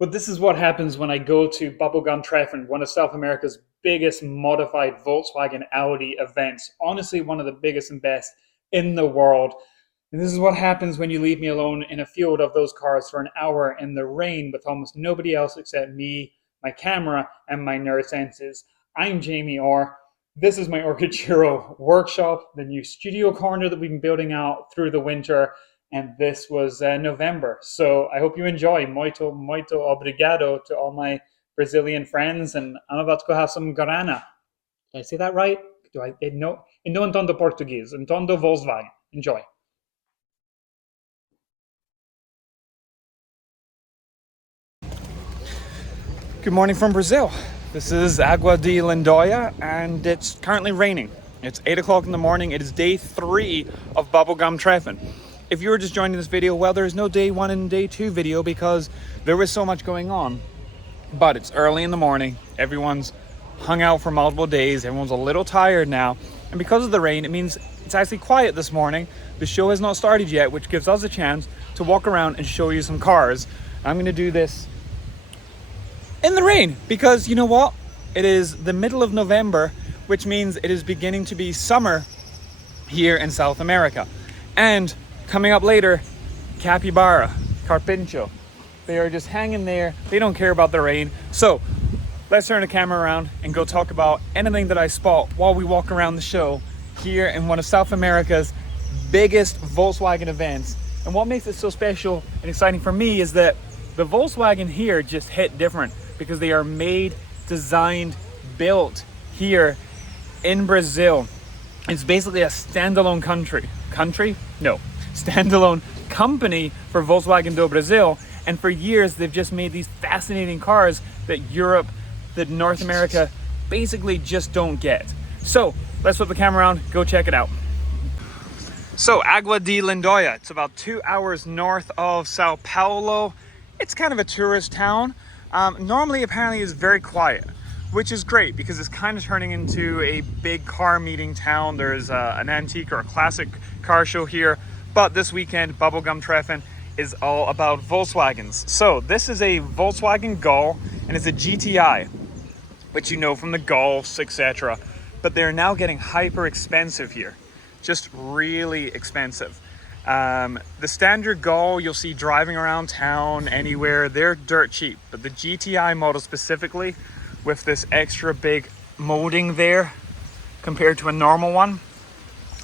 But this is what happens when I go to Bubblegum Treffen, one of South America's biggest modified Volkswagen Audi events. Honestly, one of the biggest and best in the world. And this is what happens when you leave me alone in a field of those cars for an hour in the rain with almost nobody else except me, my camera, and my nerd senses. I'm Jamie Orr. This is my Orchiduro workshop, the new studio corner that we've been building out through the winter, and this was November. So I hope you enjoy. Muito, muito obrigado to all my Brazilian friends, and I'm about to go have some guarana. Did I say that right? Do I? No, não entendo português. Entendo Volkswagen. Enjoy. Good morning from Brazil. This is Agua de Lindóia, and it's currently raining. It's 8 o'clock in the morning. It is day 3 of Bubblegum Treffen. If you were just joining this video, well, there's no day 1 and day 2 video because there was so much going on. But it's early in the morning. Everyone's hung out for multiple days. Everyone's a little tired now. And because of the rain, it means it's actually quiet this morning. The show has not started yet, which gives us a chance to walk around and show you some cars. I'm going to do this in the rain because you know what? It is the middle of November, which means it is beginning to be summer here in South America. And coming up later, capybara, carpincho. They are just hanging there. They don't care about the rain. So let's turn the camera around and go talk about anything that I spot while we walk around the show here in one of South America's biggest Volkswagen events. And what makes it so special and exciting for me is that the Volkswagen here just hit different because they are made, designed, built here in Brazil. It's basically a standalone standalone company for Volkswagen do Brasil. And for years, they've just made these fascinating cars that Europe, that North America basically just don't get. So let's flip the camera around, go check it out. So Agua de Lindóia, it's about 2 hours north of Sao Paulo. It's kind of a tourist town. Normally, apparently, it's very quiet, which is great because it's kind of turning into a big car meeting town. There's an antique or a classic car show here, but this weekend, Bubblegum Treffen is all about Volkswagens. So this is a Volkswagen Gol, and it's a GTI, which you know from the Golfs, etc. But they're now getting hyper expensive here, just really expensive. The standard Gol you'll see driving around town anywhere, they're dirt cheap, but the GTI model specifically with this extra big molding there compared to a normal one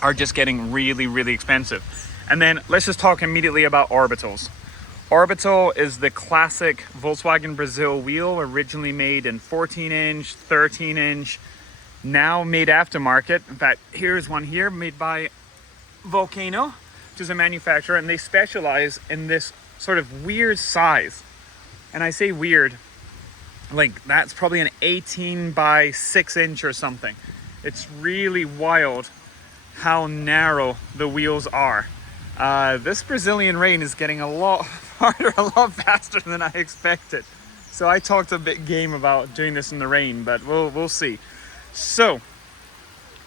are just getting really, really expensive. And then let's just talk immediately about orbitals. Orbital is the classic Volkswagen Brazil wheel, originally made in 14-inch, 13-inch, now made aftermarket. In fact, here's one here made by Volcano, which is a manufacturer, and they specialize in this sort of weird size. And I say weird, like that's probably an 18 by 6 inch or something. It's really wild how narrow the wheels are. This Brazilian rain is getting a lot harder, a lot faster than I expected. So I talked a bit game about doing this in the rain, but we'll see. So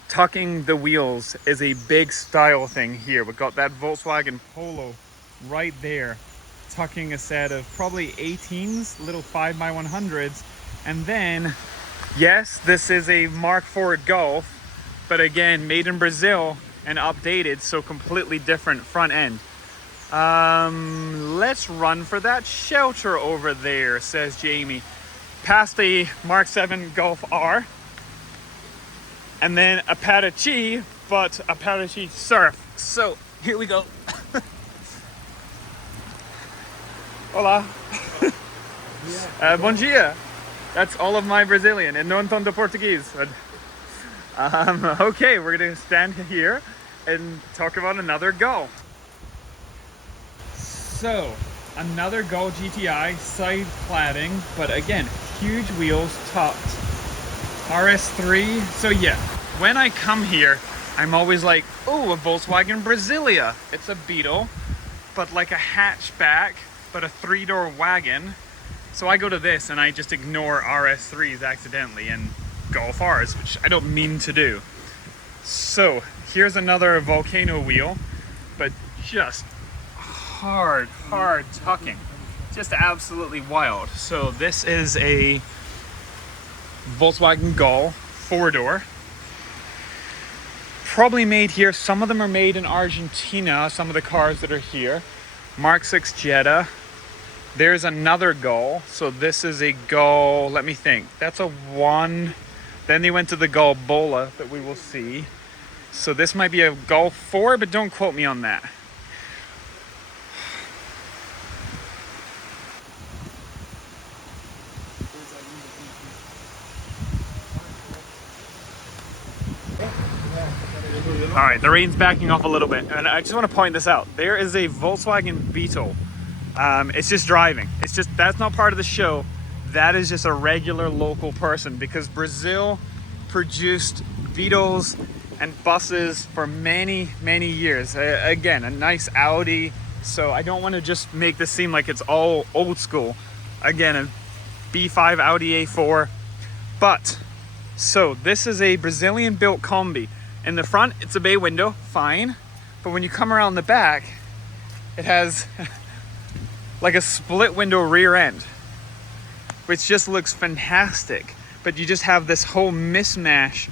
tucking the wheels is a big style thing here. We've got that Volkswagen Polo right there, tucking a set of probably 18s, little 5x100s. And then, yes, this is a Mark IV Golf, but again, made in Brazil and updated, so completely different front end. Let's run for that shelter over there, says Jamie. Past the Mark VII Golf R. And then a Apache, but Apache Surf. So here we go. Hola. Bom dia. That's all of my Brazilian and no entendo português. Okay, we're gonna stand here and talk about another Gol. So another Gol GTI, side cladding, but again, huge wheels, topped. RS3. So yeah, when I come here, I'm always like, oh, a Volkswagen Brasilia. It's a Beetle, but like a hatchback, but a 3-door wagon. So I go to this and I just ignore RS3s accidentally and Golf Rs, which I don't mean to do. So here's another Volcano wheel, but just hard tucking. just absolutely wild. So this is a Volkswagen Gol 4-door. Probably made here. Some of them are made in Argentina, some of the cars that are here. Mark 6 Jetta. There's another Gol. So this is a Gol, let me think. That's a 1. Then they went to the Gol Bola that we will see. So this might be a Gol 4, but don't quote me on that. All right, the rain's backing off a little bit, and I just want to point this out. There is a Volkswagen Beetle. It's just driving. It's just, that's not part of the show. That is just a regular local person, because Brazil produced Beetles and buses for many, many years. Again, a nice Audi. So I don't want to just make this seem like it's all old school. Again, a B5 Audi A4. But, so this is a Brazilian built combi. In the front, it's a bay window, fine. But when you come around the back, it has like a split window rear end, which just looks fantastic. But you just have this whole mismatch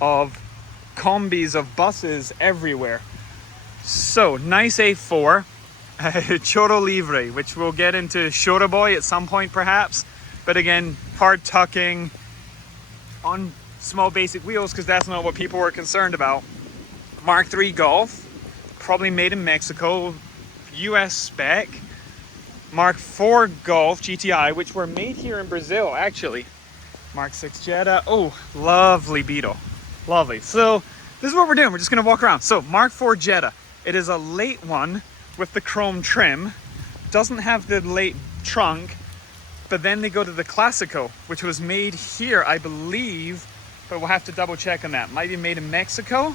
of combis of buses everywhere. So, nice A4, Choro Livre, which we'll get into Choro Boy at some point perhaps. But again, hard tucking on small basic wheels, because that's not what people were concerned about. Mark III Golf, probably made in Mexico, US spec. Mark IV Golf GTI, which were made here in Brazil actually. Mark 6 Jetta. Oh, lovely Beetle. Lovely. So this is what we're doing. We're just going to walk around. So Mark IV Jetta. It is a late one with the chrome trim. Doesn't have the late trunk. But then they go to the Classico, which was made here, I believe. But we'll have to double check on that. Might be made in Mexico.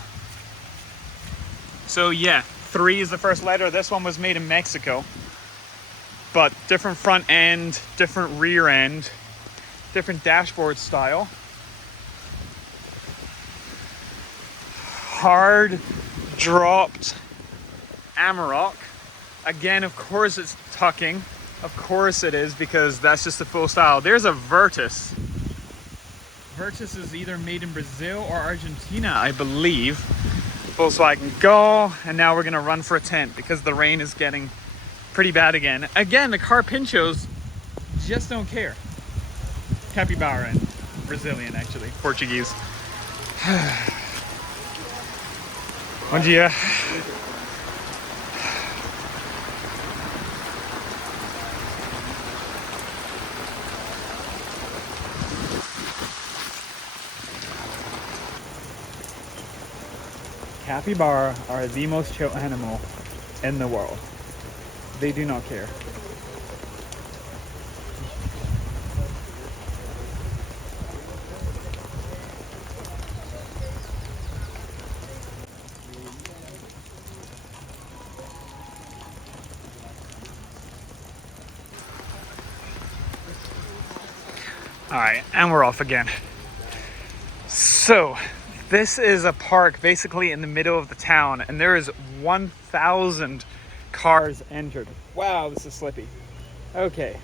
So yeah, 3 is the first letter. This one was made in Mexico. But different front end, different rear end, different dashboard style. Hard dropped Amarok. Again, of course it's tucking. Of course it is, because that's just the full style. There's a Virtus. Virtus is either made in Brazil or Argentina, I believe. Volkswagen Gol, and now we're gonna run for a tent because the rain is getting pretty bad again. Again, the car pinchos just don't care. Capybara and Brazilian, actually, Portuguese. Bom dia. Capybara are the most chill animal in the world. They do not care. All right, and we're off again. So, this is a park basically in the middle of the town, and there is 1,000 cars entered. Wow, this is slippy. Okay.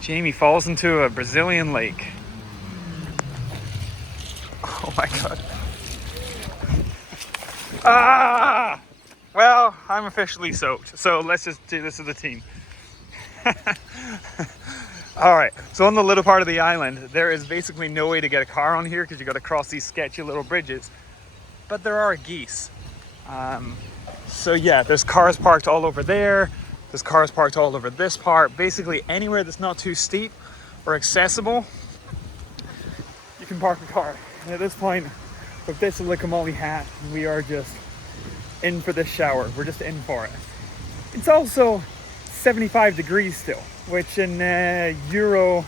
Jamie falls into a Brazilian lake. Oh my God. Ah! Well, I'm officially soaked, so let's just do this as a team. All right, so on the little part of the island, there is basically no way to get a car on here because you got to cross these sketchy little bridges, but there are geese. So yeah, there's cars parked all over there. There's cars parked all over this part. Basically anywhere that's not too steep or accessible, you can park a car. And at this point, with this Licamoli hat, we are just in for this shower. We're just in for it. It's also 75 degrees still, which in Euro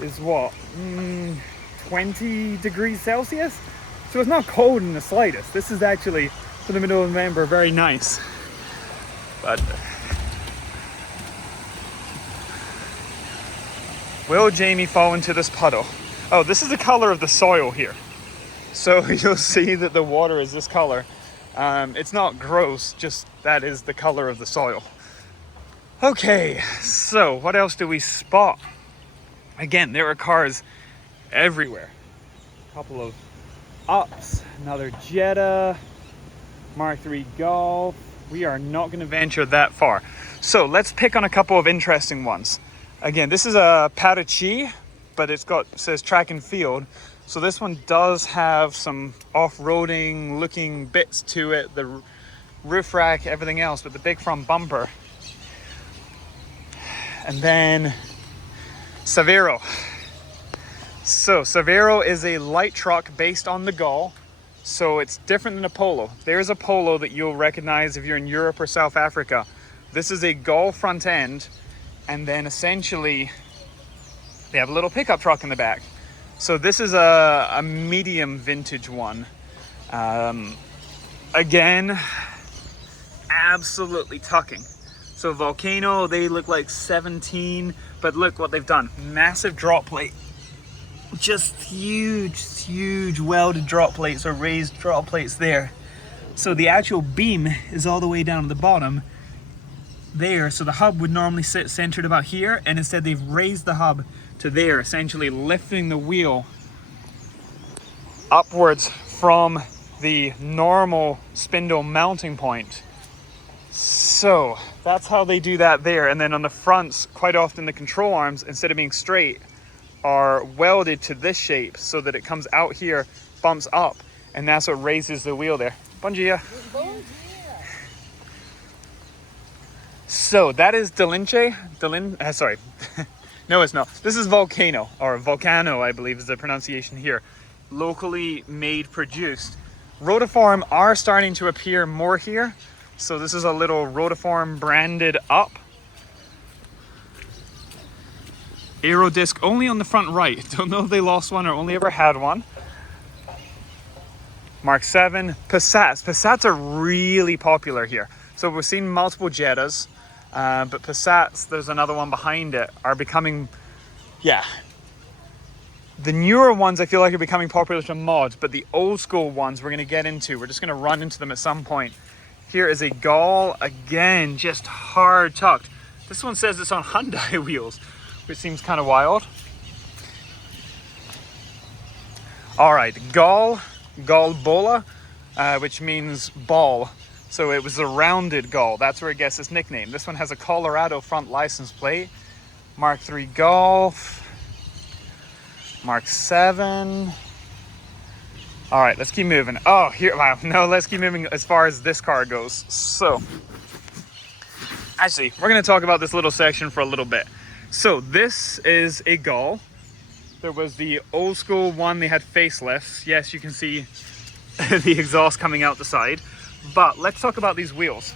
is what? 20 degrees Celsius? So it's not cold in the slightest. This is actually, for the middle of November, very nice. But will Jamie fall into this puddle? Oh, this is the color of the soil here. So you'll see that the water is this color. It's not gross, just that is the color of the soil. Okay, so what else do we spot? Again, there are cars everywhere. A couple of ups, another Jetta, Mark III Golf. We are not going to venture that far. So let's pick on a couple of interesting ones. Again, this is a Parachi, but it says track and field. So this one does have some off-roading looking bits to it, the roof rack, everything else, but the big front bumper. And then Saveiro. So Saveiro is a light truck based on the Gol. So it's different than a Polo. There's a Polo that you'll recognize if you're in Europe or South Africa. This is a Gol front end, and then essentially they have a little pickup truck in the back. So this is a medium vintage one. Again, absolutely tucking. So Volcano, they look like 17, but look what they've done. Massive drop plate. Just huge welded drop plates or raised drop plates there. So the actual beam is all the way down to the bottom there. So the hub would normally sit centered about here, and instead they've raised the hub to there, essentially lifting the wheel upwards from the normal spindle mounting point. So that's how they do that there. And then on the fronts, quite often the control arms, instead of being straight, are welded to this shape so that it comes out here, bumps up, and that's what raises the wheel there. Bom dia. So that is sorry. No, it's not. This is Volcano, or Volcano, I believe is the pronunciation here. Locally made, produced. Rotiform are starting to appear more here. So this is a little Rotiform branded up. Aero disc only on the front right. Don't know if they lost one or only ever had one. Mark 7, Passats. Passats are really popular here. So we've seen multiple Jettas, but Passats, there's another one behind it, are becoming, yeah. The newer ones I feel like are becoming popular to mods, but the old school ones we're gonna get into. We're just gonna run into them at some point. Here is a Gol, again, just hard tucked. This one says it's on Hyundai wheels, which seems kind of wild. All right, Gol Bola, which means ball. So it was a rounded Gol. That's where it gets its nickname. This one has a Colorado front license plate. Mark III Golf. Mark 7. All right, let's keep moving. Oh, here, wow, no, let's keep moving as far as this car goes. So, actually, we're gonna talk about this little section for a little bit. So this is a Gol. There was the old school one, they had facelifts. Yes, you can see the exhaust coming out the side. But let's talk about these wheels.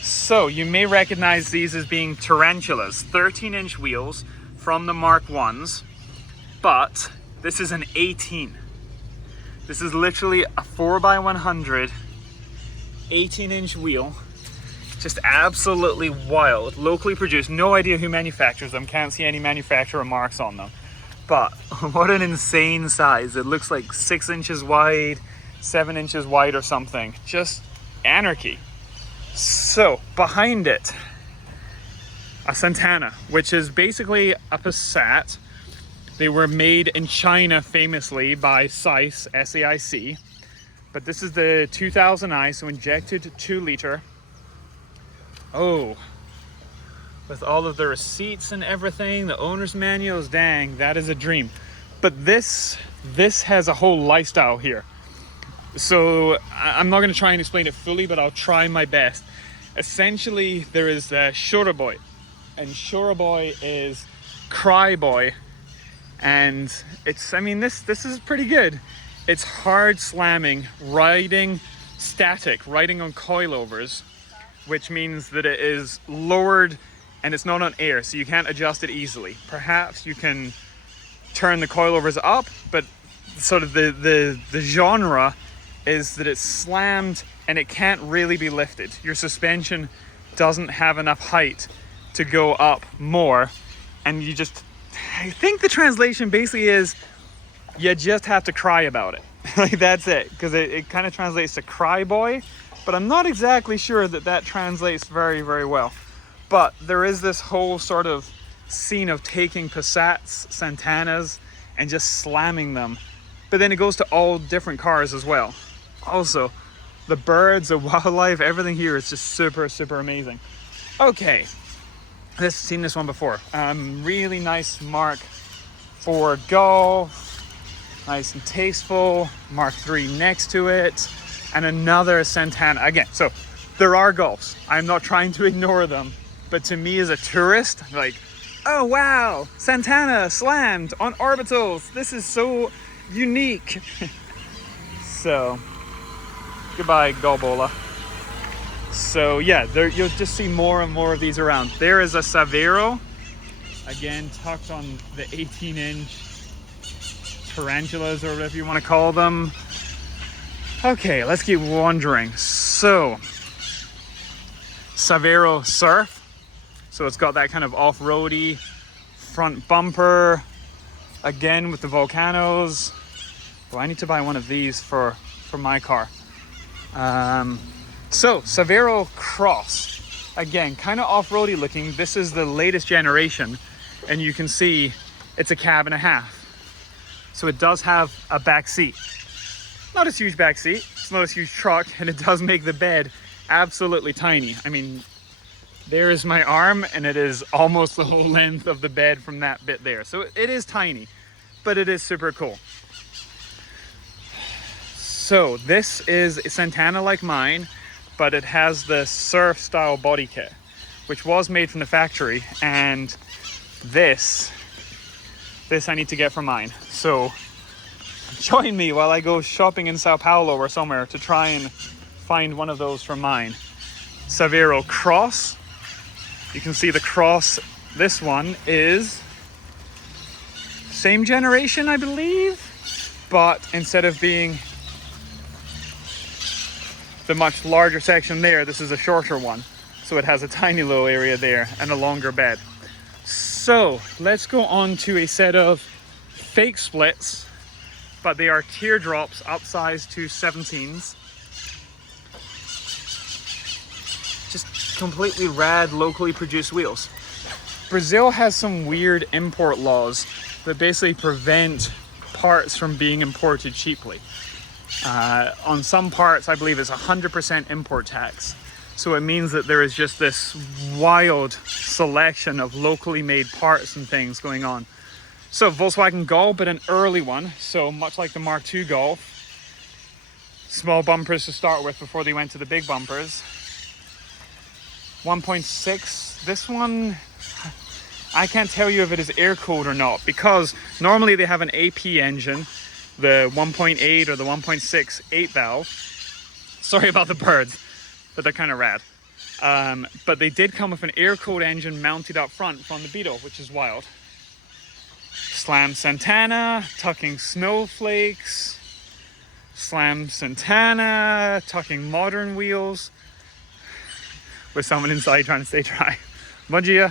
So you may recognize these as being tarantulas, 13-inch wheels from the Mark 1s, but this is an 18. This is literally a 4x100, 18-inch wheel. Just absolutely wild, locally produced. No idea who manufactures them, can't see any manufacturer marks on them. But what an insane size. It looks like 6 inches wide, 7 inches wide or something. Just anarchy. So behind it, a Santana, which is basically a Passat. They were made in China famously by SAIC, S-A-I-C. But this is the 2000i, so injected 2 liter. Oh, with all of the receipts and everything, the owner's manuals, dang, that is a dream. But this has a whole lifestyle here. So I'm not going to try and explain it fully, but I'll try my best. Essentially, there is Shora Boy, and Shora Boy is Cry Boy, and it's, I mean, this is pretty good. It's hard slamming, riding static, riding on coilovers, which means that it is lowered and it's not on air, so you can't adjust it easily. Perhaps you can turn the coilovers up, but sort of the genre is that it's slammed and it can't really be lifted. Your suspension doesn't have enough height to go up more, and you just, I think the translation basically is you just have to cry about it. Like, that's it, because it kind of translates to cry boy, but I'm not exactly sure that translates very, very well. But there is this whole sort of scene of taking Passats, Santanas, and just slamming them. But then it goes to all different cars as well. Also, the birds, the wildlife, everything here is just super, super amazing. Okay, seen this one before. Really nice Mark IV Golf, nice and tasteful. Mark III next to it, and another Santana. Again, so there are Golfs. I'm not trying to ignore them, but to me as a tourist, like, oh wow, Santana slammed on orbitals. This is so unique. So, goodbye, Golbola. So yeah, there you'll just see more and more of these around. There is a Saveiro, again tucked on the 18-inch tarantulas, or whatever you want to call them. Okay, let's keep wandering. So, Saveiro Surf. So it's got that kind of off-roady front bumper, again with the volcanoes. Oh, I need to buy one of these for my car. So Saveiro Cross, again, kind of off-roady looking. This is the latest generation, and you can see it's a cab and a half. So it does have a back seat. Not a huge back seat, it's not a huge truck, and it does make the bed absolutely tiny. I mean, there is my arm, and it is almost the whole length of the bed from that bit there. So it is tiny, but it is super cool. So this is a Santana like mine, but it has the surf style body kit, which was made from the factory, and this I need to get for mine. So join me while I go shopping in Sao Paulo or somewhere to try and find one of those for mine. Saveiro Cross. You can see the Cross. This one is same generation, I believe, but instead of being the much larger section there, this is a shorter one. So it has a tiny little area there and a longer bed. So let's go on to a set of fake splits, but they are teardrops upsized to 17s. Just completely rad, locally produced wheels. Brazil has some weird import laws that basically prevent parts from being imported cheaply. On some parts, I believe it's 100% import tax. So it means that there is just this wild selection of locally made parts and things going on. So Volkswagen Golf, but an early one. So much like the Mark II Golf. Small bumpers to start with before they went to the big bumpers. 1.6, this one, I can't tell you if it is air-cooled or not, because normally they have an AP engine, the 1.8 or the 1.6 8 valve. Sorry about the birds, but they're kind of rad. But they did come with an air-cooled engine mounted up front from the Beetle, which is wild. Slam Santana, tucking snowflakes. Slam Santana, tucking modern wheels. With someone inside trying to stay dry. Bom dia.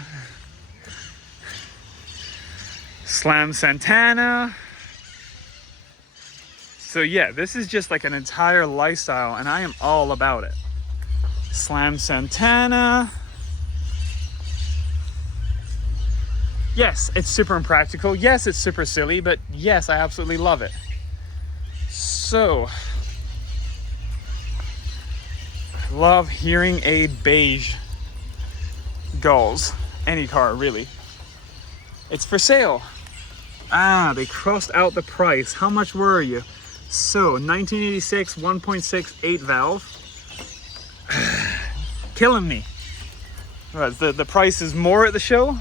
Slam Santana. So yeah, this is just like an entire lifestyle, and I am all about it. Slam Santana. Yes, it's super impractical. Yes, it's super silly, but yes, I absolutely love it. So, love hearing a beige Gulls. Any car, really. It's for sale. Ah, they crossed out the price. How much were you? So, 1986 1.6 8 valve. Killing me. The price is more at the show.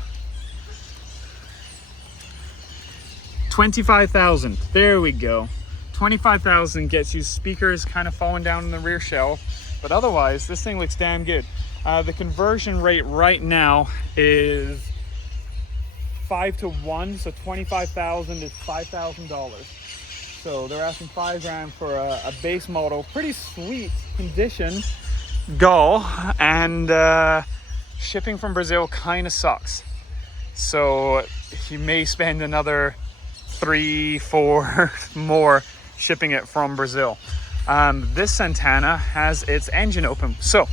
25,000. There we go. 25,000 gets you speakers kind of falling down in the rear shelf, but otherwise this thing looks damn good. The conversion rate right now is 5 to 1, so 25,000 is $5,000. So they're asking $5,000 for a base model, pretty sweet condition Gull, and shipping from Brazil kind of sucks. So you may spend another 3-4 more shipping it from Brazil. This Santana has its engine open. So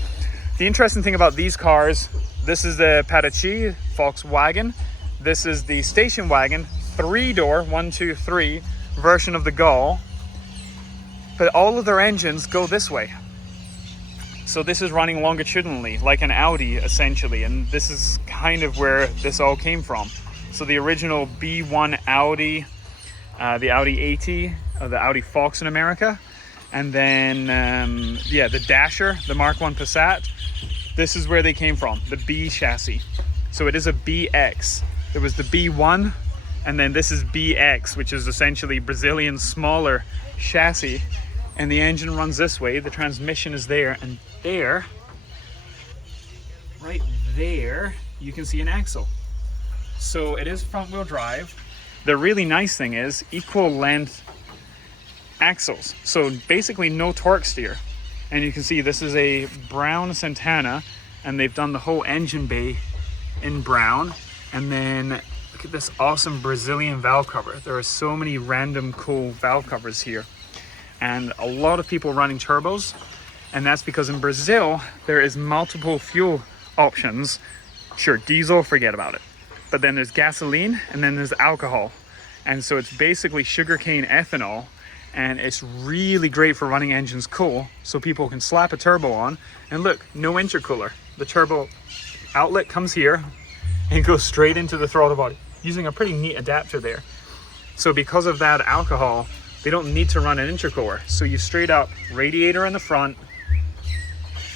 The interesting thing about these cars, this is the Passat Volkswagen. This is the station wagon, 3-door, 1, 2, 3 version of the Gol. But all of their engines go this way. So this is running longitudinally, like an Audi essentially. And this is kind of where this all came from. So the original B1 Audi, the Audi 80, or the Audi Fox in America. And then, yeah, the Dasher, the Mark 1 Passat. This is where they came from, the B chassis. So it is a BX. There was the B1, and then this is BX, which is essentially Brazilian smaller chassis. And the engine runs this way, the transmission is there, and there, right there, you can see an axle. So it is front wheel drive. The really nice thing is equal length axles. So basically no torque steer. And you can see this is a brown Santana, and they've done the whole engine bay in brown. And then look at this awesome Brazilian valve cover. There are so many random cool valve covers here. And a lot of people running turbos. And that's because in Brazil, there is multiple fuel options. Sure, diesel, forget about it. But then there's gasoline, and then there's alcohol. And so it's basically sugarcane ethanol. And it's really great for running engines cool. So people can slap a turbo on. And look, no intercooler. The turbo outlet comes here and goes straight into the throttle body using a pretty neat adapter there. So because of that alcohol, they don't need to run an intercooler. So you straight up radiator in the front,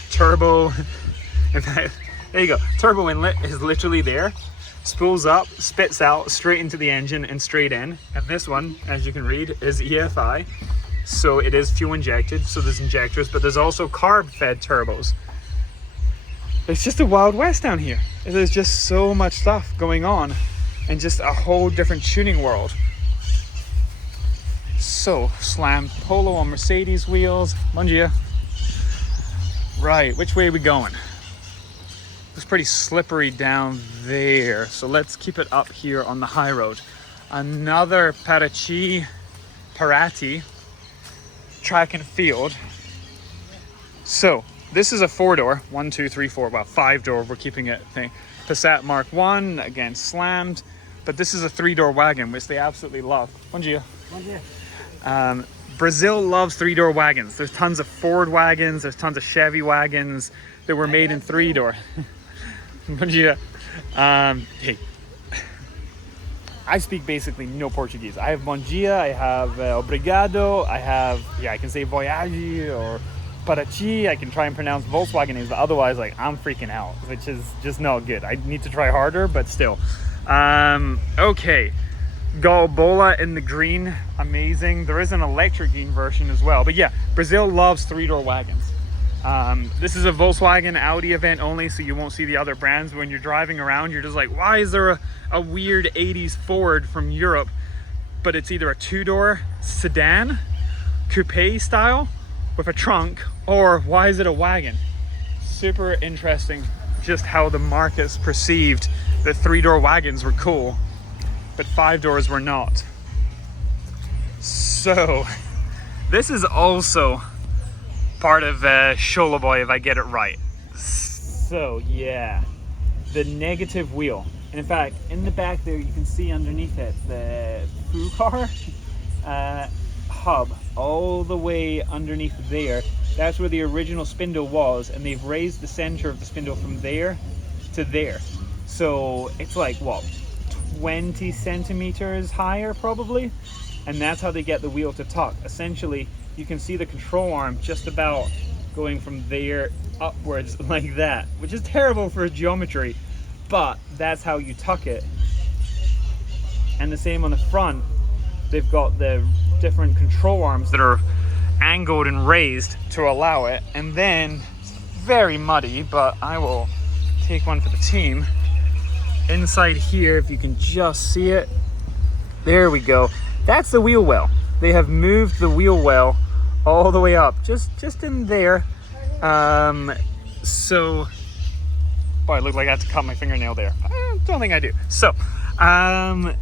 turbo, in fact, there you go. Turbo inlet is literally there, spools up, spits out straight into the engine and straight in. And this one, as you can read, is EFI. So it is fuel injected, so there's injectors, but there's also carb fed turbos. It's just a Wild West down here. There's just so much stuff going on and just a whole different tuning world. So, slammed Polo on Mercedes wheels. Bom dia. Right, which way are we going? It's pretty slippery down there. So let's keep it up here on the high road. Another Passat track and field. So, this is a 4-door, 1, 2, 3, 4, well, 5-door, we're keeping it thing. Passat Mark 1, again, slammed. But this is a 3-door wagon, which they absolutely love. Bom dia. Bom dia. Brazil loves 3-door wagons. There's tons of Ford wagons, there's tons of Chevy wagons that were made in 3-door. Bom dia. Hey, I speak basically no Portuguese. I have bom dia, I have obrigado, I have, yeah, I can say voyage or Parachi. I can try and pronounce Volkswagen names, but otherwise, like, I'm freaking out, which is just not good. I need to try harder, but still. Okay. Galbola in the green, amazing. There is an electric green version as well. But yeah, Brazil loves 3-door wagons. This is a Volkswagen Audi event only, so you won't see the other brands. When you're driving around, you're just like, why is there a weird 80s Ford from Europe, but it's either a 2-door sedan, coupe style, with a trunk, or why is it a wagon? Super interesting just how the markets perceived that 3-door wagons were cool, but 5 doors were not. So this is also part of Solo Boy, if I get it right. So yeah, the negative wheel. And in fact, in the back there, you can see underneath it, the foo car hub, all the way underneath there. That's where the original spindle was, and they've raised the center of the spindle from there to there. So it's like, what, 20 centimeters higher probably? And that's how they get the wheel to tuck. Essentially, you can see the control arm just about going from there upwards like that, which is terrible for geometry, but that's how you tuck it. And the same on the front. They've got the different control arms that are angled and raised to allow it. And then, it's very muddy, but I will take one for the team. Inside here, if you can just see it, there we go. That's the wheel well. They have moved the wheel well all the way up, just in there. So, boy, I look like I had to cut my fingernail there. I don't think I do. So, wow,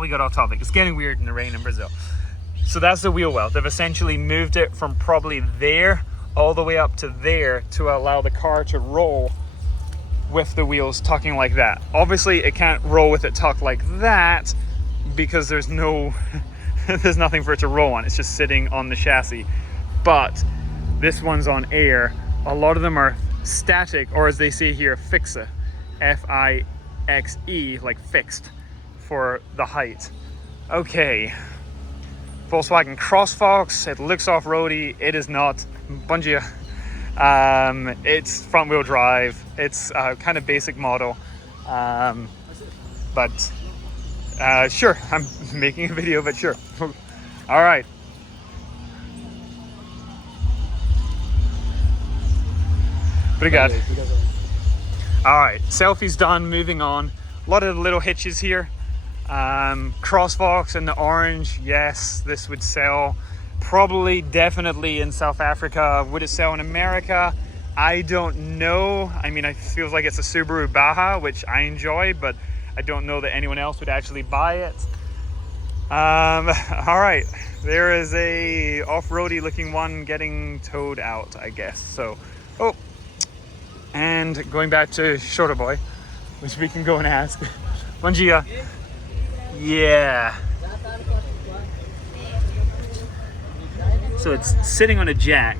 we got off topic. It's getting weird in the rain in Brazil. So that's the wheel well. They've essentially moved it from probably there all the way up to there to allow the car to roll with the wheels tucking like that. Obviously it can't roll with it tucked like that because there's no there's nothing for it to roll on. It's just sitting on the chassis. But this one's on air. A lot of them are static, or as they say here, fixe, F-I-X-E, like fixed for the height. Okay, Volkswagen CrossFox. It looks off-roady. It is not. Bom dia. It's front-wheel drive. It's kind of basic model, but sure, I'm making a video, but sure. All right. Obrigado. All right, selfie's done, moving on. A lot of little hitches here. CrossFox in the orange, yes, this would sell. Probably, definitely in South Africa. Would it sell in America? I don't know. I mean, it feels like it's a Subaru Baja, which I enjoy, but I don't know that anyone else would actually buy it. All right, there is a off-roady looking one getting towed out, I guess. So, oh, and going back to Shorter Boy, which we can go and ask. Bom dia. Yeah. So it's sitting on a jack,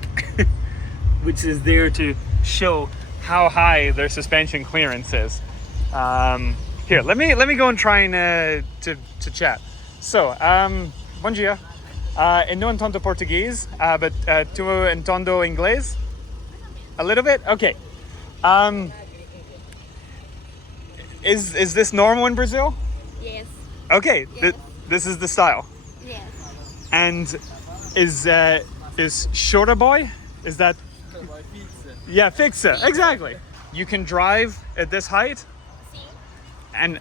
which is there to show how high their suspension clearance is. Here, let me go and try and to chat. So, bom dia. Eu não entendo português, but tu entendo inglês? A little bit? Okay. Is this normal in Brazil? Yes. Okay, Yes. this is the style. Yes. And is Shorter Boy? Is that? Yeah, fixe. Exactly. You can drive at this height, Sim. and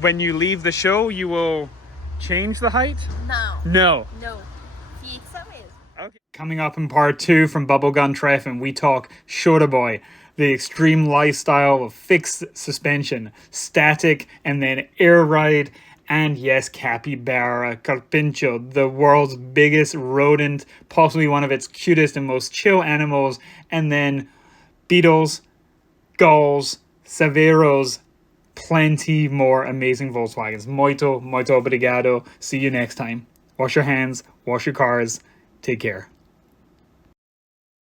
when you leave the show, you will change the height? Não. No. No. Fixa mesmo. Okay. Coming up in part 2 from Bubblegum Treffen, we talk Shorter Boy, the extreme lifestyle of fixed suspension, static, and then air ride, and yes, capybara, carpincho, the world's biggest rodent, possibly one of its cutest and most chill animals, and then beetles, gulls, Saveiros, plenty more amazing Volkswagens. Muito obrigado. See you next time. Wash your hands, wash your cars. Take care.